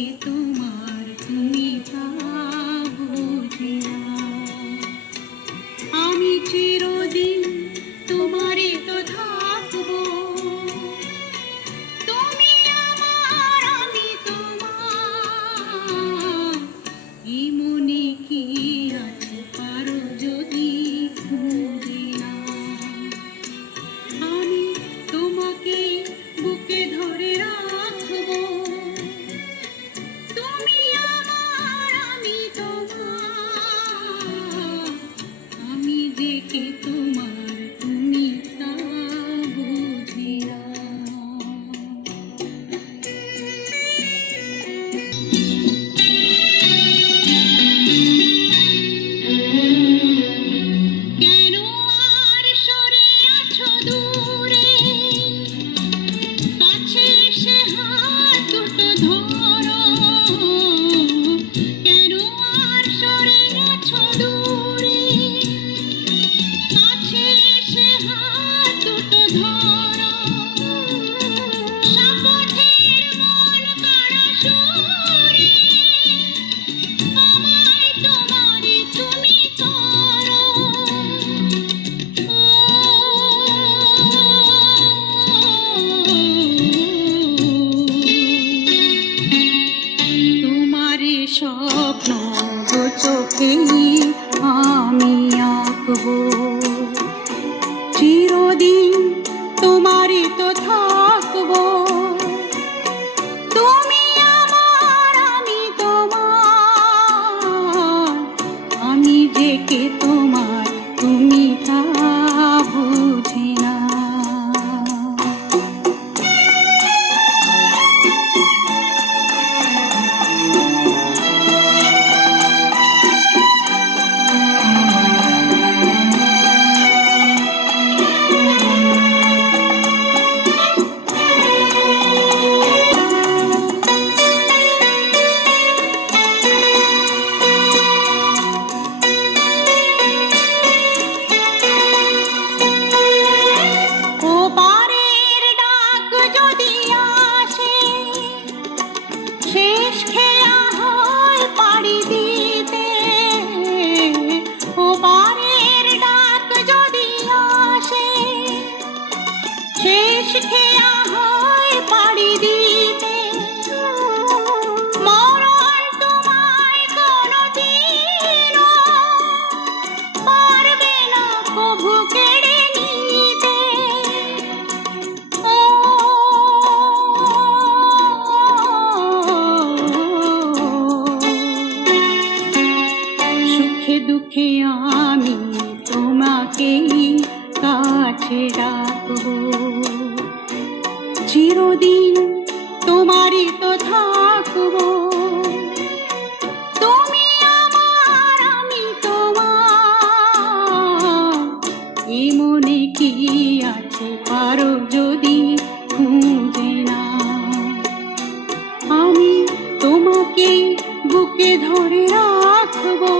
के तुम्हार তুমি তা বুঝে না। আমি চিরদিন তোমারই তো থাকবো, তুমি আমার আমি তোমার। এই মনে কি আছে পারো যদি খুঁজে না। আমি তোমাকে বুকে ধরে রাখবো, তুমি আমার আমি তোমার। আমি দেখে তোমার তুমি তা বুঝে না। কেন আর সরে আছো দূরে, কাছে এসে হাত দুটো ধরো। কেন আর সরে আছো দূরে, কাছে এসে হাত দুটো ধরো। সাপোর্টের মন কাড়া সুরে আমায় তোমারই তুমি করো। তোমারে স্বপ্ন দু চোখে আমি আঁকবো, চিরদিন তোমারই তো থাকবো। তুমি আমার আমি তোমার। আমি দেখে তোমার তুমি তা বুঝে না। ওপারের ডাক যদি আসে, শেষ খেয়া হয় পাড়ি দিতে। ওপারের ডাক যদি আসে, শেষ খেয়া হয় পাড়ি দিতে। মরণ তোমায় কোনোদিনও পারবে না কভু কেড়ে নিতে। সুখে দুঃখে আমি তোমাকেই কাছে রাখবো, চিরদিন তোমারই তো থাকবো। তুমি আমার আমি তোমার। এই মনে কি আছে পারো যদি খুঁজে না। আমি তোমাকে বুকে ধরে রাখবো,